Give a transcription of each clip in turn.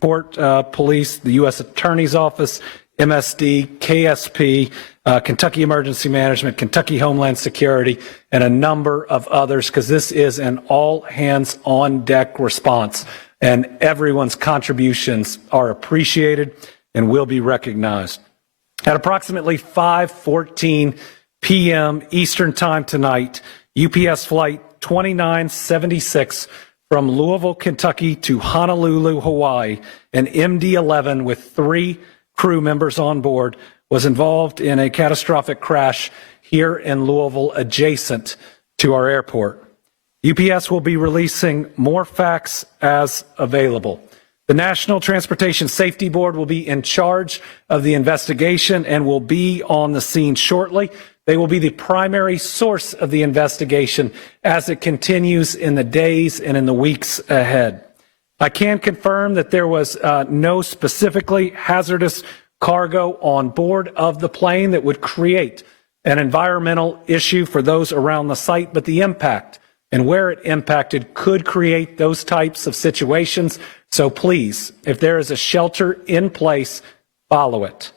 Port Police, the U.S. Attorney's Office, MSD, KSP, Kentucky Emergency Management, Kentucky Homeland Security, and a number of others, because this is an all-hands-on-deck response, and everyone's contributions are appreciated and will be recognized. At approximately 5:14 p.m. Eastern Time tonight, UPS Flight 2976 from Louisville, Kentucky to Honolulu, Hawaii, an MD-11 with 3 crew members on board was involved in a catastrophic crash here in Louisville adjacent to our airport. UPS will be releasing more facts as available. The National Transportation Safety Board will be in charge of the investigation and will be on the scene shortly. They will be the primary source of the investigation as it continues in the days and in the weeks ahead. I can confirm that there was no specifically hazardous cargo on board of the plane that would create an environmental issue for those around the site, but the impact and where it impacted could create those types of situations. So please, if there is a shelter in place, follow it.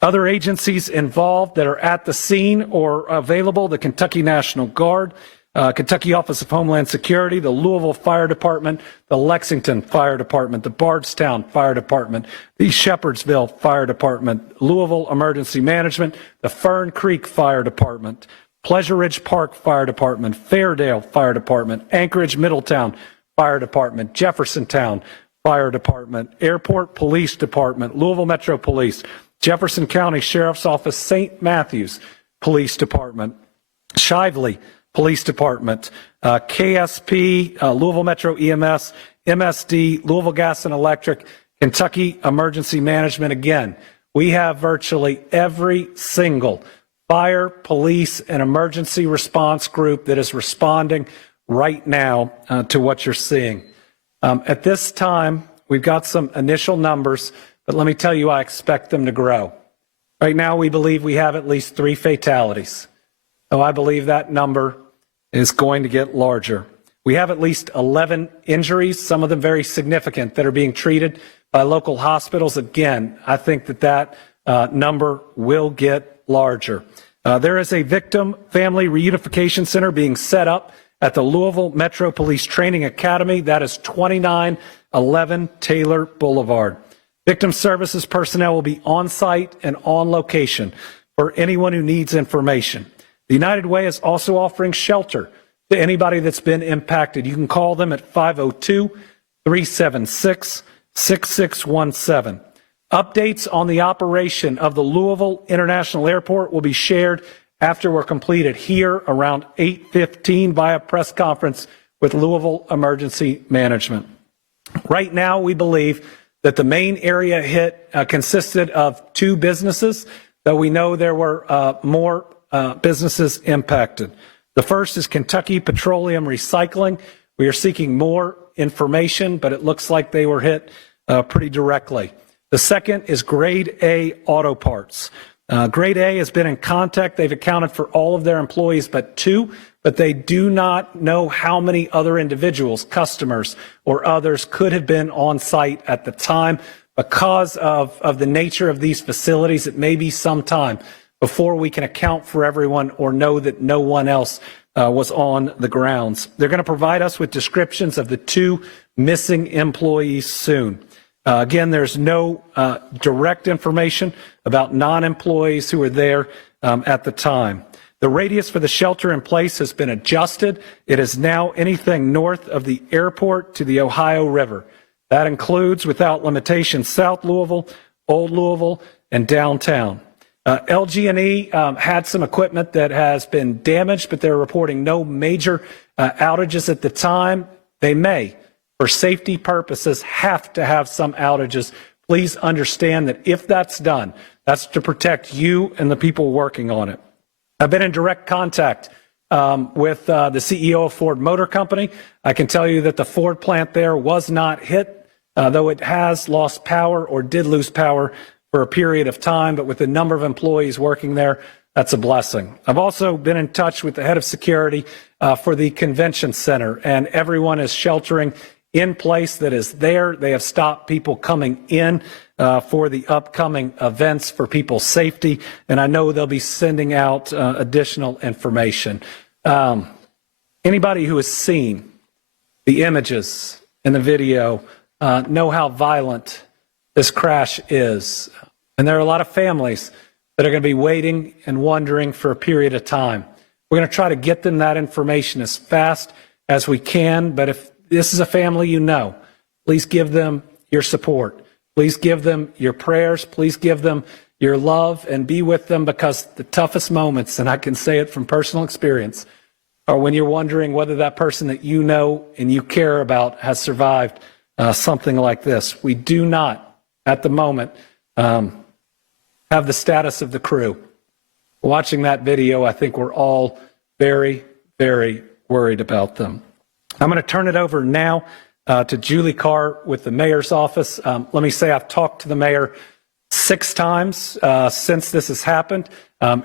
Other agencies involved that are at the scene or available: the Kentucky National Guard, Kentucky Office of Homeland Security, the Louisville Fire Department, the Lexington Fire Department, the Bardstown Fire Department, the Shepherdsville Fire Department, Louisville Emergency Management, the Fern Creek Fire Department, Pleasure Ridge Park Fire Department, Fairdale Fire Department, Anchorage Middletown Fire Department, Jeffersontown Fire Department, Airport Police Department, Louisville Metro Police, Jefferson County Sheriff's Office, St. Matthews Police Department, Shively Police Department, KSP, Louisville Metro EMS, MSD, Louisville Gas and Electric, Kentucky Emergency Management. Again, we have virtually every single fire, police, and emergency response group that is responding right now to what you're seeing. At this time, we've got some initial numbers, but let me tell you, I expect them to grow. Right now, we believe we have at least 3 fatalities. So I believe that number is going to get larger. We have at least 11 injuries, some of them very significant, that are being treated by local hospitals. Again, I think that number will get larger. There is a victim family reunification center being set up at the Louisville Metro Police Training Academy. That is 2911 Taylor Boulevard. Victim services personnel will be on site and on location for anyone who needs information. The United Way is also offering shelter to anybody that's been impacted. You can call them at 502-376-6617. Updates on the operation of the Louisville International Airport will be shared after we're completed here around 8:15 via press conference with Louisville Emergency Management. Right now, we believe that the main area hit consisted of 2 businesses, though we know there were more businesses impacted. The first is Kentucky Petroleum Recycling. We are seeking more information, but it looks like they were hit pretty directly. The second is Grade A Auto Parts. Grade A has been in contact. They've accounted for all of their employees but 2, but they do not know how many other individuals, customers, or others could have been on site at the time. Because of the nature of these facilities, it may be some time before we can account for everyone or know that no one else was on the grounds. They're going to provide us with descriptions of the 2 missing employees soon. Again, there's no direct information about non-employees who were there at the time. The radius for the shelter in place has been adjusted. It is now anything north of the airport to the Ohio River. That includes, without limitation, South Louisville, Old Louisville, and downtown. LG&E had some equipment that has been damaged, but they're reporting no major outages at the time. They may, for safety purposes, have to have some outages. Please understand that if that's done, that's to protect you and the people working on it. I've been in direct contact with the CEO of Ford Motor Company. I can tell you that the Ford plant there was not hit, though it has lost power or did lose power for a period of time, but with the number of employees working there, that's a blessing. I've also been in touch with the head of security for the convention center, and everyone is sheltering in place that is there. They have stopped people coming in for the upcoming events for people's safety, and I know they'll be sending out additional information. Anybody who has seen the images and the video know how violent this crash is. And there are a lot of families that are going to be waiting and wondering for a period of time. We're going to try to get them that information as fast as we can, but if this is a family you know, please give them your support. Please give them your prayers. Please give them your love and be with them, because the toughest moments, and I can say it from personal experience, are when you're wondering whether that person that you know and you care about has survived something like this. We do not, at the moment, have the status of the crew. Watching that video, I think we're all very, very worried about them. I'm going to turn it over now to Julie Carr with the mayor's office. Let me say I've talked to the mayor 6 times since this has happened.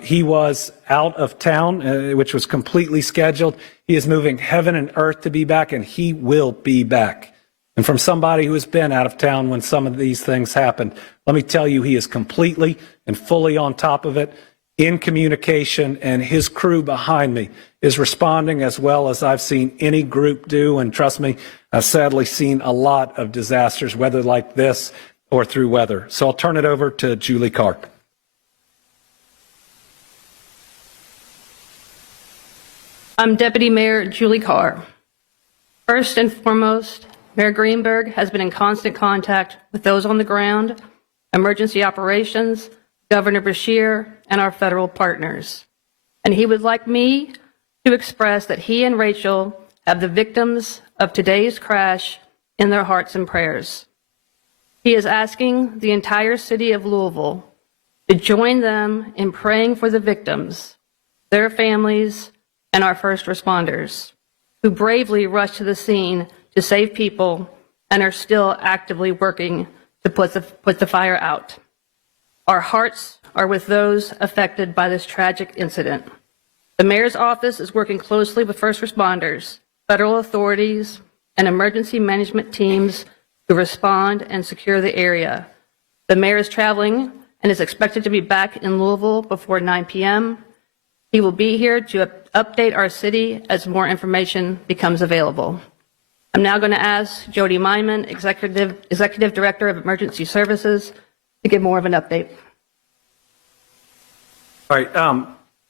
He was out of town, which was completely scheduled. He is moving heaven and earth to be back, and he will be back. And from somebody who has been out of town when some of these things happened, let me tell you, he is completely and fully on top of it, in communication, and his crew behind me is responding as well as I've seen any group do. And trust me, I've sadly seen a lot of disasters, whether like this or through weather. So I'll turn it over to Julie Carr. I'm Deputy Mayor Julie Carr. First and foremost, Mayor Greenberg has been in constant contact with those on the ground, emergency operations, Governor Beshear, and our federal partners. And he would like me to express that he and Rachel have the victims of today's crash in their hearts and prayers. He is asking the entire city of Louisville to join them in praying for the victims, their families, and our first responders, who bravely rushed to the scene to save people and are still actively working to put the fire out. Our hearts are with those affected by this tragic incident. The mayor's office is working closely with first responders, federal authorities, and emergency management teams to respond and secure the area. The mayor is traveling and is expected to be back in Louisville before 9 p.m. He will be here to update our city as more information becomes available. I'm now going to ask Jody Myman, Executive Director of Emergency Services, to give more of an update. All right,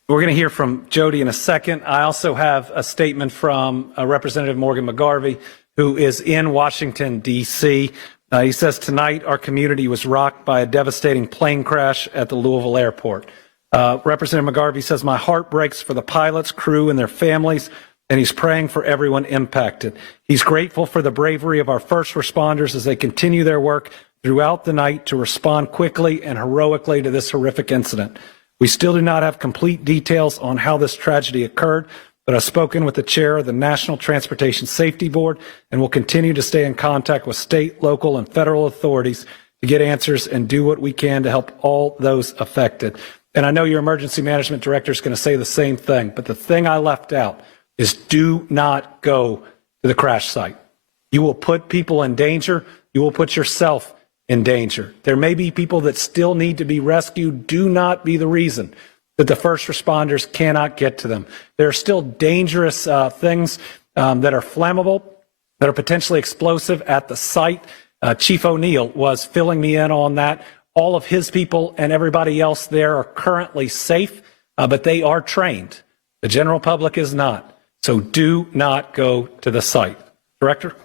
we're going to hear from Jody in a second. I also have a statement from Representative Morgan McGarvey, who is in Washington, D.C. He says, tonight our community was rocked by a devastating plane crash at the Louisville airport. Representative McGarvey says, my heart breaks for the pilots, crew, and their families, and he's praying for everyone impacted. He's grateful for the bravery of our first responders as they continue their work throughout the night to respond quickly and heroically to this horrific incident. We still do not have complete details on how this tragedy occurred, but I've spoken with the chair of the National Transportation Safety Board and will continue to stay in contact with state, local, and federal authorities to get answers and do what we can to help all those affected. And I know your emergency management director is going to say the same thing, but the thing I left out is do not go to the crash site. You will put people in danger. You will put yourself in danger. There may be people that still need to be rescued. Do not be the reason that the first responders cannot get to them. There are still dangerous things that are flammable, that are potentially explosive at the site. Chief O'Neill was filling me in on that. All of his people and everybody else there are currently safe, but they are trained. The general public is not. So do not go to the site. Director?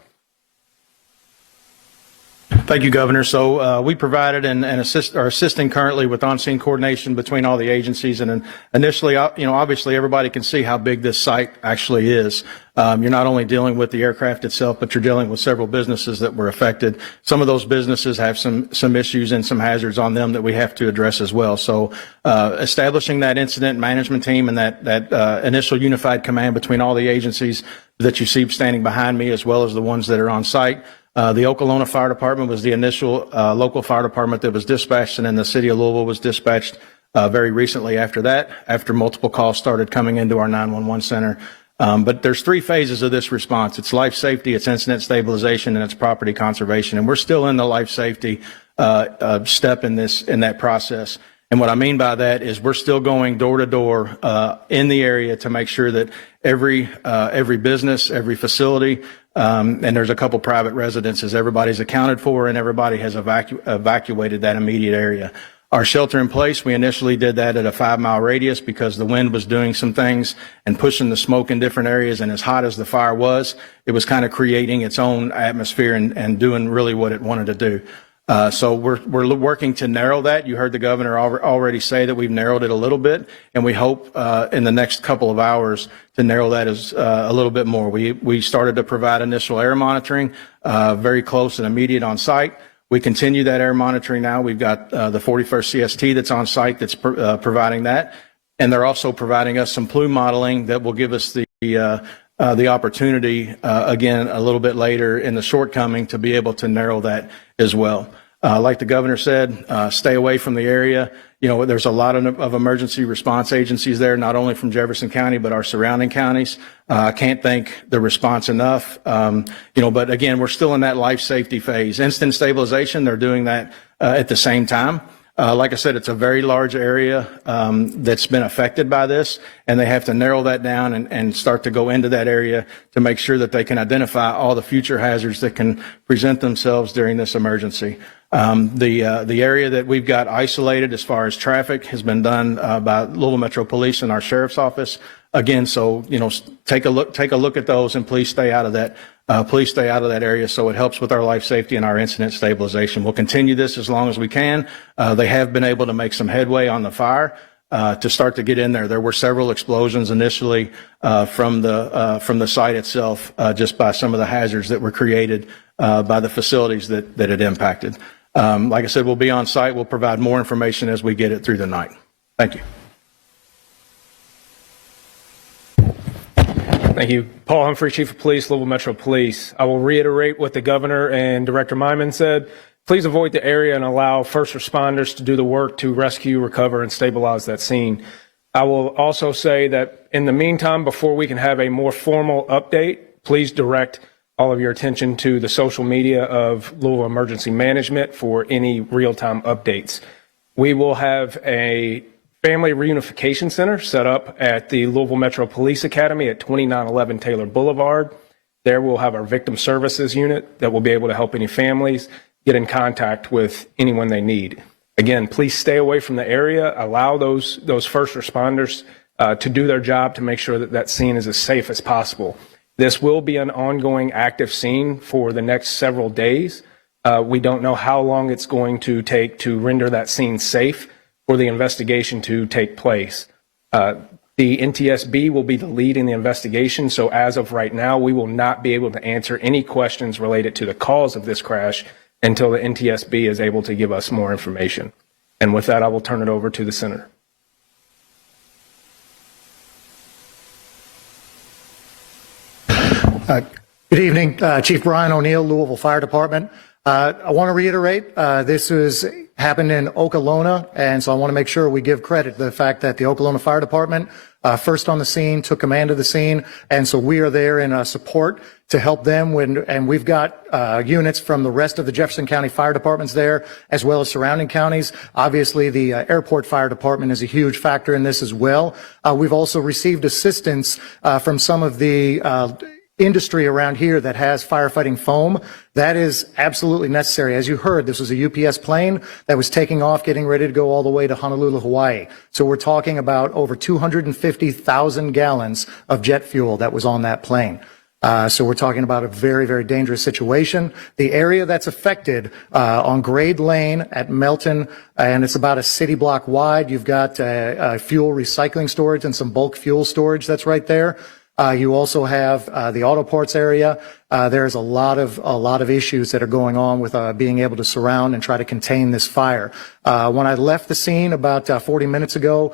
Thank you, Governor. So we provided and are assisting currently with on-scene coordination between all the agencies. And initially, obviously everybody can see how big this site actually is. You're not only dealing with the aircraft itself, but you're dealing with several businesses that were affected. Some of those businesses have some issues and some hazards on them that we have to address as well. So establishing that incident management team and that initial unified command between all the agencies that you see standing behind me, as well as the ones that are on site. The Okolona Fire Department was the initial local fire department that was dispatched, and then the city of Louisville was dispatched very recently after that, after multiple calls started coming into our 911 center. But there's three phases of this response. It's life safety, it's incident stabilization, and it's property conservation. And we're still in the life safety step in that process. And what I mean by that is we're still going door to door in the area to make sure that every business, every facility, and there's a couple private residences, everybody's accounted for and everybody has evacuated that immediate area. Our shelter in place, we initially did that at a 5-mile radius because the wind was doing some things and pushing the smoke in different areas, and as hot as the fire was, it was kind of creating its own atmosphere and doing really what it wanted to do. So we're working to narrow that. You heard the governor already say that we've narrowed it a little bit, and we hope in the next couple of hours to narrow that as a little bit more. We started to provide initial air monitoring, very close and immediate on site. We continue that air monitoring now. We've got the 41st CST that's on site that's providing that, and they're also providing us some plume modeling that will give us the opportunity again a little bit later in the shortcoming to be able to narrow that as well. Like the governor said, stay away from the area. You know, there's a lot of emergency response agencies there, not only from Jefferson County, but our surrounding counties. I can't thank the response enough. You know, but again, we're still in that life safety phase. Instant stabilization, they're doing that at the same time. Like I said, it's a very large area that's been affected by this, and they have to narrow that down and start to go into that area to make sure that they can identify all the future hazards that can present themselves during this emergency. The area that we've got isolated as far as traffic has been done by Louisville Metro Police and our Sheriff's Office. Again, so, you know, take a look at those and please stay out of that. Please stay out of that area so it helps with our life safety and our incident stabilization. We'll continue this as long as we can. They have been able to make some headway on the fire to start to get in there. There were several explosions initially from the site itself just by some of the hazards that were created by the facilities that it impacted. Like I said, we'll be on site. We'll provide more information as we get it through the night. Thank you. Thank you. Paul Humphrey, Chief of Police, Louisville Metro Police. I will reiterate what the governor and Director Myman said. Please avoid the area and allow first responders to do the work to rescue, recover, and stabilize that scene. I will also say that in the meantime, before we can have a more formal update, please direct all of your attention to the social media of Louisville Emergency Management for any real-time updates. We will have a Family Reunification Center set up at the Louisville Metro Police Academy at 2911 Taylor Boulevard. There we'll have our victim services unit that will be able to help any families get in contact with anyone they need. Again, please stay away from the area. Allow those first responders to do their job to make sure that that scene is as safe as possible. This will be an ongoing active scene for the next several days. We don't know how long it's going to take to render that scene safe for the investigation to take place. The NTSB will be the lead in the investigation, so as of right now, we will not be able to answer any questions related to the cause of this crash until the NTSB is able to give us more information. And with that, I will turn it over to the Senator. Good evening, Chief Brian O'Neill, Louisville Fire Department. I want to reiterate, this happened in Okolona, and so I want to make sure we give credit to the fact that the Okolona Fire Department first on the scene, took command of the scene, and so we are there in support to help them and we've got units from the rest of the Jefferson County Fire Departments there, as well as surrounding counties. Obviously, the Airport Fire Department is a huge factor in this as well. We've also received assistance from some of the industry around here that has firefighting foam. That is absolutely necessary. As you heard, this was a UPS plane that was taking off, getting ready to go all the way to Honolulu, Hawaii. So we're talking about over 250,000 gallons of jet fuel that was on that plane. So we're talking about a very, very dangerous situation. The area that's affected on Grade Lane at Melton, and it's about a city block wide. You've got fuel recycling storage and some bulk fuel storage that's right there. You also have the auto parts area. There's a lot of issues that are going on with being able to surround and try to contain this fire. When I left the scene about 40 minutes ago,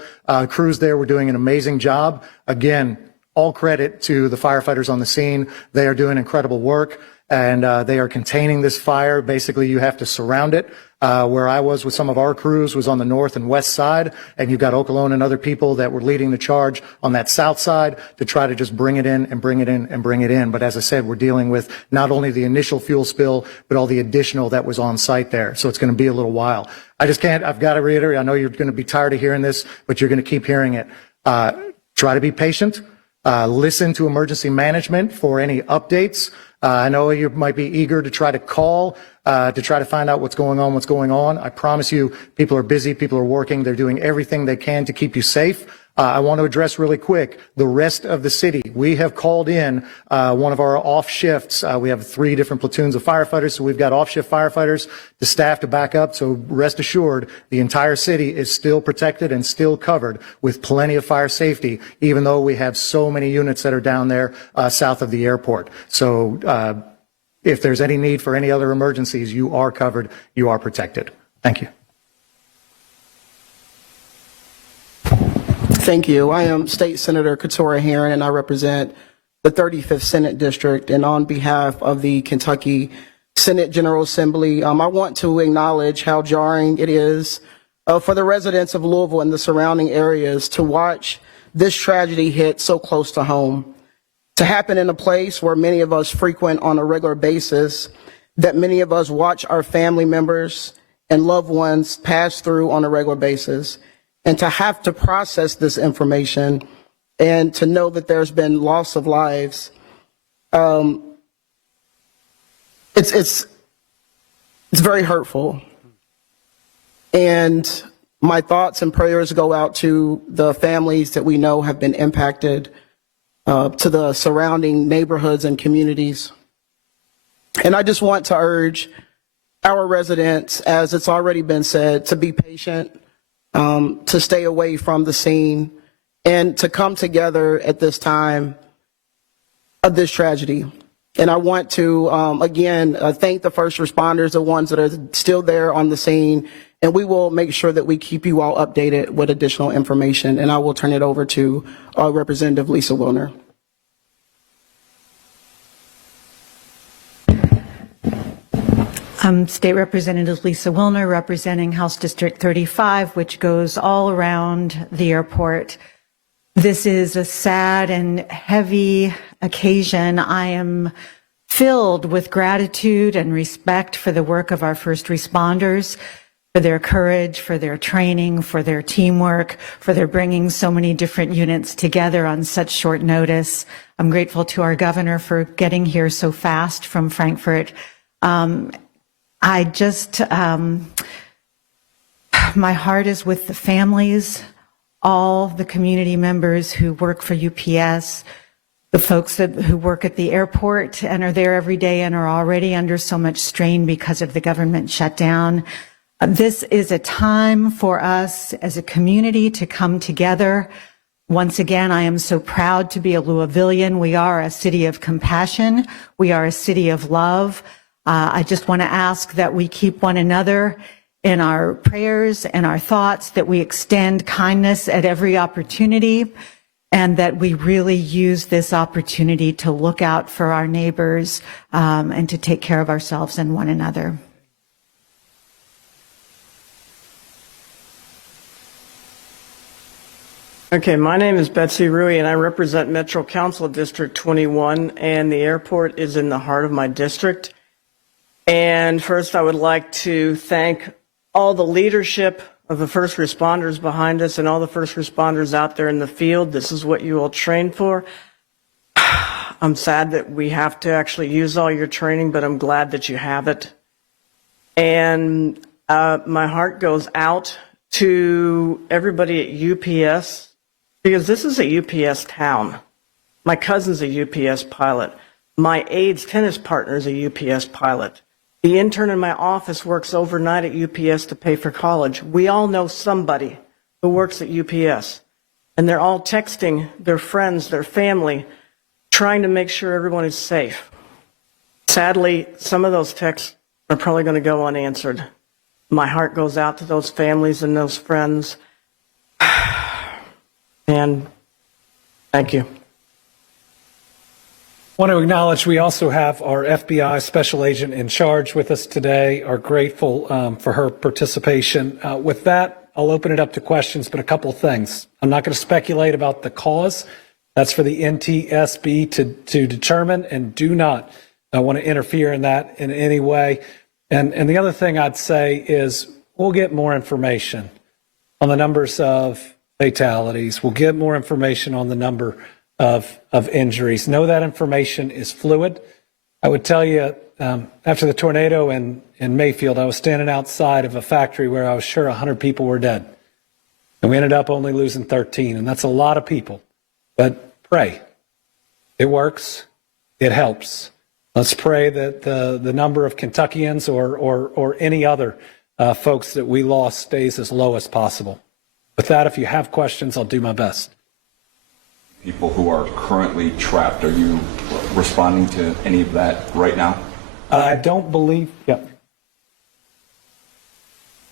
crews there were doing an amazing job. Again, all credit to the firefighters on the scene. They are doing incredible work. and they are containing this fire. Basically, you have to surround it. Where I was with some of our crews was on the north and west side, and you've got Okolona and other people that were leading the charge on that south side to try to just bring it in and bring it in and bring it in. But as I said, we're dealing with not only the initial fuel spill, but all the additional that was on site there. So it's going to be a little while. I've got to reiterate, I know you're going to be tired of hearing this, but you're going to keep hearing it. Try to be patient. Listen to emergency management for any updates. I know you might be eager to try to call to try to find out what's going on. I promise you, people are busy, people are working, they're doing everything they can to keep you safe. I want to address really quick the rest of the city. We have called in one of our off shifts. We have 3 different platoons of firefighters, so we've got off shift firefighters to staff to back up. So rest assured, the entire city is still protected and still covered with plenty of fire safety, even though we have so many units that are down there south of the airport. So if there's any need for any other emergencies, you are covered, you are protected. Thank you. Thank you. I am State Senator Keturah Herron, and I represent the 35th Senate District. And on behalf of the Kentucky Senate General Assembly, I want to acknowledge how jarring it is for the residents of Louisville and the surrounding areas to watch this tragedy hit so close to home, to happen in a place where many of us frequent on a regular basis, that many of us watch our family members and loved ones pass through on a regular basis. And to have to process this information and to know that there's been loss of lives, it's very hurtful. And my thoughts and prayers go out to the families that we know have been impacted, to the surrounding neighborhoods and communities. And I just want to urge our residents, as it's already been said, to be patient, to stay away from the scene, and to come together at this time of this tragedy. And I want to, again, thank the first responders, the ones that are still there on the scene, and we will make sure that we keep you all updated with additional information. And I will turn it over to Representative Lisa Wilner. State Representative Lisa Wilner, representing House District 35, which goes all around the airport. This is a sad and heavy occasion. I am filled with gratitude and respect for the work of our first responders, for their courage, for their training, for their teamwork, for their bringing so many different units together on such short notice. I'm grateful to our governor for getting here so fast from Frankfurt. I just, my heart is with the families, all the community members who work for UPS, the folks who work at the airport and are there every day and are already under so much strain because of the government shutdown. This is a time for us as a community to come together. Once again, I am so proud to be a Louisvillian. We are a city of compassion. We are a city of love. I just want to ask that we keep one another in our prayers and our thoughts, that we extend kindness at every opportunity, and that we really use this opportunity to look out for our neighbors and to take care of ourselves and one another. Okay, my name is Betsy Rui, and I represent Metro Council District 21, and the airport is in the heart of my district. And first, I would like to thank all the leadership of the first responders behind us and all the first responders out there in the field. This is what you all trained for. I'm sad that we have to actually use all your training, but I'm glad that you have it. And my heart goes out to everybody at UPS, because this is a UPS town. My cousin's a UPS pilot. My aide's tennis partner is a UPS pilot. The intern in my office works overnight at UPS to pay for college. We all know somebody who works at UPS, and they're all texting their friends, their family, trying to make sure everyone is safe. Sadly, some of those texts are probably going to go unanswered. My heart goes out to those families and those friends. And thank you. Want to acknowledge we also have our FBI special agent in charge with us today. Are grateful for her participation. With that, I'll open it up to questions, but a couple of things. I'm not going to speculate about the cause. That's for the NTSB to determine, and do not want to interfere in that in any way. And the other thing I'd say is we'll get more information on the numbers of fatalities. We'll get more information on the number of injuries. Know that information is fluid. I would tell you, after the tornado in Mayfield, I was standing outside of a factory where I was sure 100 people were dead. And we ended up only losing 13, and that's a lot of people. But pray. It works. It helps. Let's pray that the number of Kentuckians or any other folks that we lost stays as low as possible. With that, if you have questions, I'll do my best. People who are currently trapped, are you responding to any of that right now? I don't believe, yeah.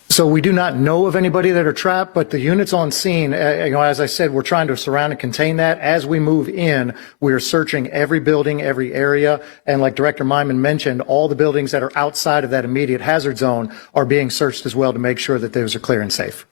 So we do not know of anybody that are trapped, but the units on scene, as I said, we're trying to surround and contain that. As we move in, we're searching every building, every area. And like Director Myman mentioned, all the buildings that are outside of that immediate hazard zone are being searched as well to make sure that those are clear and safe.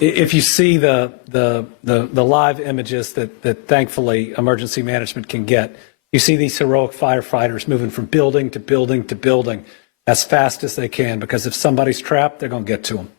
If you see the live images that thankfully emergency management can get, you see these heroic firefighters moving from building to building to building as fast as they can, because if somebody's trapped, they're going to get to them.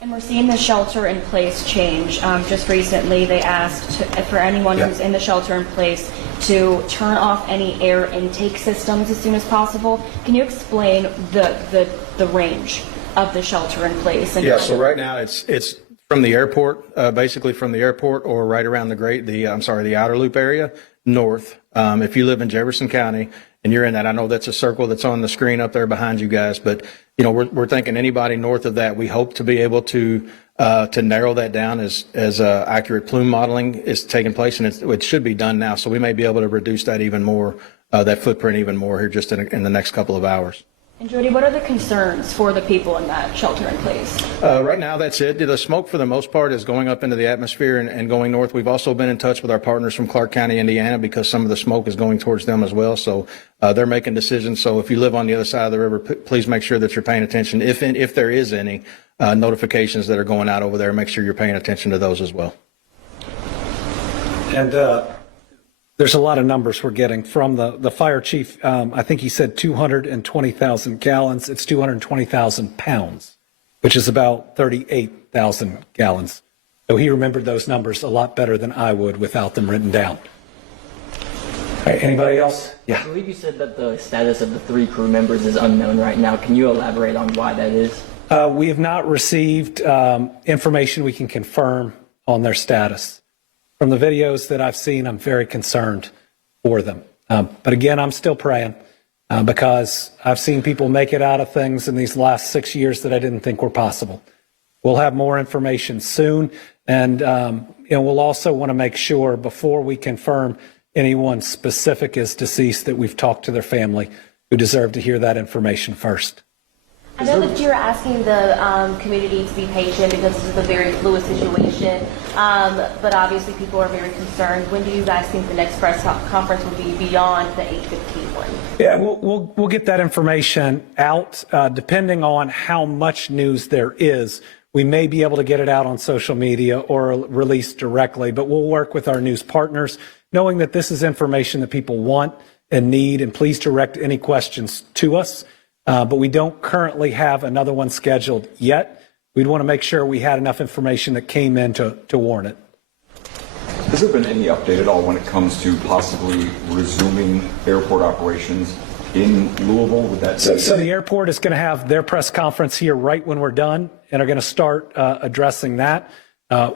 And we're seeing the shelter in place change. Just recently, they asked for anyone who's in the shelter in place to turn off any air intake systems as soon as possible. Can you explain the range of the shelter in place? And Yeah, so right now it's from the airport, basically from the airport or right around the outer loop area north. If you live in Jefferson County and you're in that, I know that's a circle that's on the screen up there behind you guys, but you know, we're thinking anybody north of that, we hope to be able to narrow that down as accurate plume modeling is taking place, and it should be done now. So we may be able to reduce that even more, that footprint even more here just in the next couple of hours. And Jody, what are the concerns for the people in that shelter in place? Right now, that's it. The smoke, for the most part, is going up into the atmosphere and going north. We've also been in touch with our partners from Clark County, Indiana, because some of the smoke is going towards them as well. So they're making decisions. So if you live on the other side of the river, please make sure that you're paying attention. If there is any notifications that are going out over there, make sure you're paying attention to those as well. And there's a lot of numbers we're getting from the fire chief. I think he said 220,000 gallons. It's 220,000 pounds, which is about 38,000 gallons. So he remembered those numbers a lot better than I would without them written down. All right, anybody else? Yeah. I believe you said that the status of the 3 crew members is unknown right now. Can you elaborate on why that is? We have not received information we can confirm on their status. From the videos that I've seen, I'm very concerned for them. But again, I'm still praying because I've seen people make it out of things in these last 6 years that I didn't think were possible. We'll have more information soon. And we'll also want to make sure before we confirm anyone specific is deceased that we've talked to their family, who deserve to hear that information first. I know that you're asking the community to be patient because this is a very fluid situation, but obviously people are very concerned. When do you guys think the next press conference will be beyond the 8:15 one? Yeah, we'll get that information out. Depending on how much news there is, we may be able to get it out on social media or release directly, but we'll work with our news partners, knowing that this is information that people want and need, and please direct any questions to us. But we don't currently have another one scheduled yet. We'd want to make sure we had enough information that came in to warrant it. Has there been any update at all when it comes to possibly resuming airport operations in Louisville? Would that So the airport is going to have their press conference here right when we're done, and are going to start addressing that.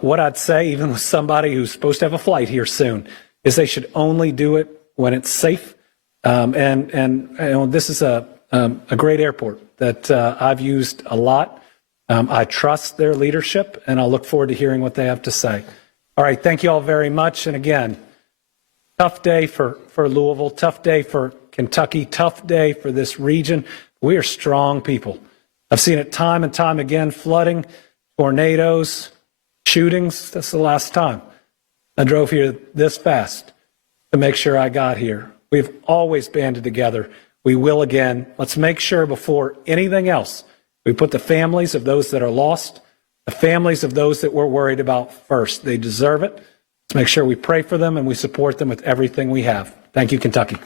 What I'd say, even with somebody who's supposed to have a flight here soon, is they should only do it when it's safe. This is a great airport that I've used a lot. I trust their leadership, and I'll look forward to hearing what they have to say. All right, thank you all very much. And again, tough day for Louisville, tough day for Kentucky, tough day for this region. We are strong people. I've seen it time and time again, flooding, tornadoes, shootings. That's the last time. I drove here this fast to make sure I got here. We've always banded together. We will again. Let's make sure before anything else, we put the families of those that are lost, the families of those that we're worried about first. They deserve it. Let's make sure we pray for them and we support them with everything we have. Thank you, Kentucky.